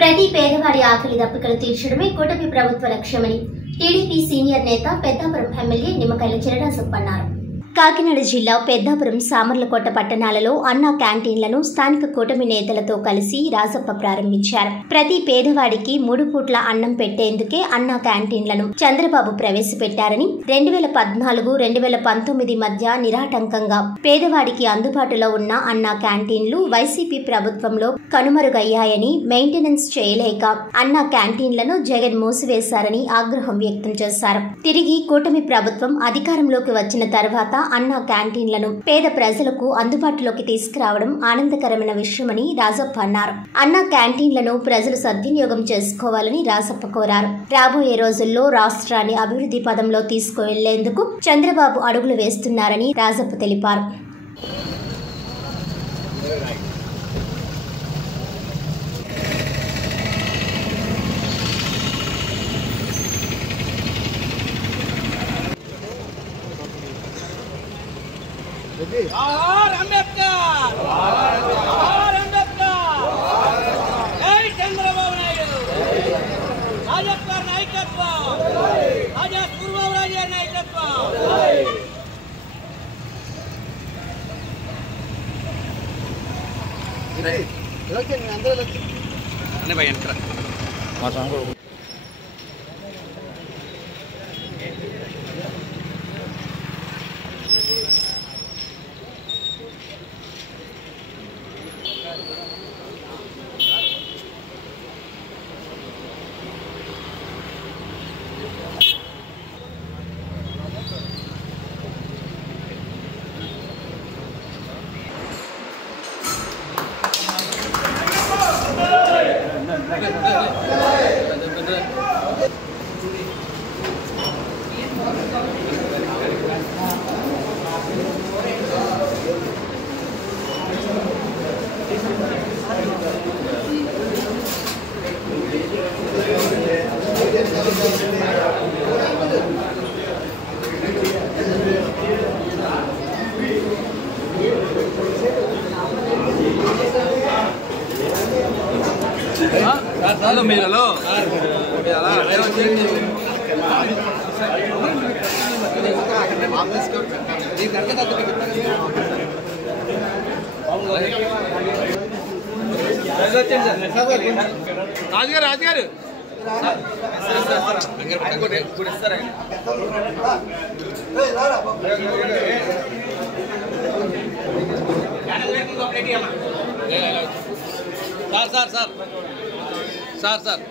ప్రతి పేదవాడి ఆకలి దప్పికలు తీర్చడమే కూటమి ప్రభుత్వ లక్ష్యమని టీడీపీ సీనియర్ నేత పెద్దాపురం ఎమ్మెల్యే నిమ్మకాయల చినరాజప్ప అన్నారు. కాకినాడ జిల్లా పెద్దాపురం, సామర్లకోట పట్టణాలలో అన్నా క్యాంటీన్లను స్థానిక కూటమి నేతలతో కలిసి రాజప్ప ప్రారంభించారు. ప్రతి పేదవాడికి 3 పూట్ల అన్నం పెట్టేందుకే అన్నా క్యాంటీన్లను చంద్రబాబు ప్రవేశపెట్టారని 2014-2019 మధ్య నిరాటంకంగా పేదవాడికి అందుబాటులో ఉన్న అన్నా క్యాంటీన్లు వైసీపీ ప్రభుత్వంలో కనుమరుగయ్యాయని, మెయింటెనెన్స్ చేయలేక అన్నా క్యాంటీన్లను జగన్ మూసివేశారని ఆగ్రహం వ్యక్తం చేశారు. తిరిగి కూటమి ప్రభుత్వం అధికారంలోకి వచ్చిన తర్వాత అన్నా క్యాంటీన్లను పేద ప్రజలకు అందుబాటులోకి తీసుకురావడం ఆనందకరమైన విషయమని రాజప్ప అన్నారు. అన్నా క్యాంటీన్లను ప్రజలు సద్వినియోగం చేసుకోవాలని రాజప్ప కోరారు. రాబోయే రోజుల్లో రాష్ట్రాన్ని అభివృద్ధి పదంలో తీసుకువెళ్లేందుకు చంద్రబాబు అడుగులు వేస్తున్నారని రాజప్ప తెలిపారు. जोहार अंबेडकर, जोहार अंबेडकर, जय चंद्रबाबु नायडू, राजप्पा नायकत्व, राजा सूर्यबाबुराजे नायकत्व. अने भाई एंटर మా సాంగ్ హలో మీరలో రాజుగారు రాజుగారు sir sir sir sir sir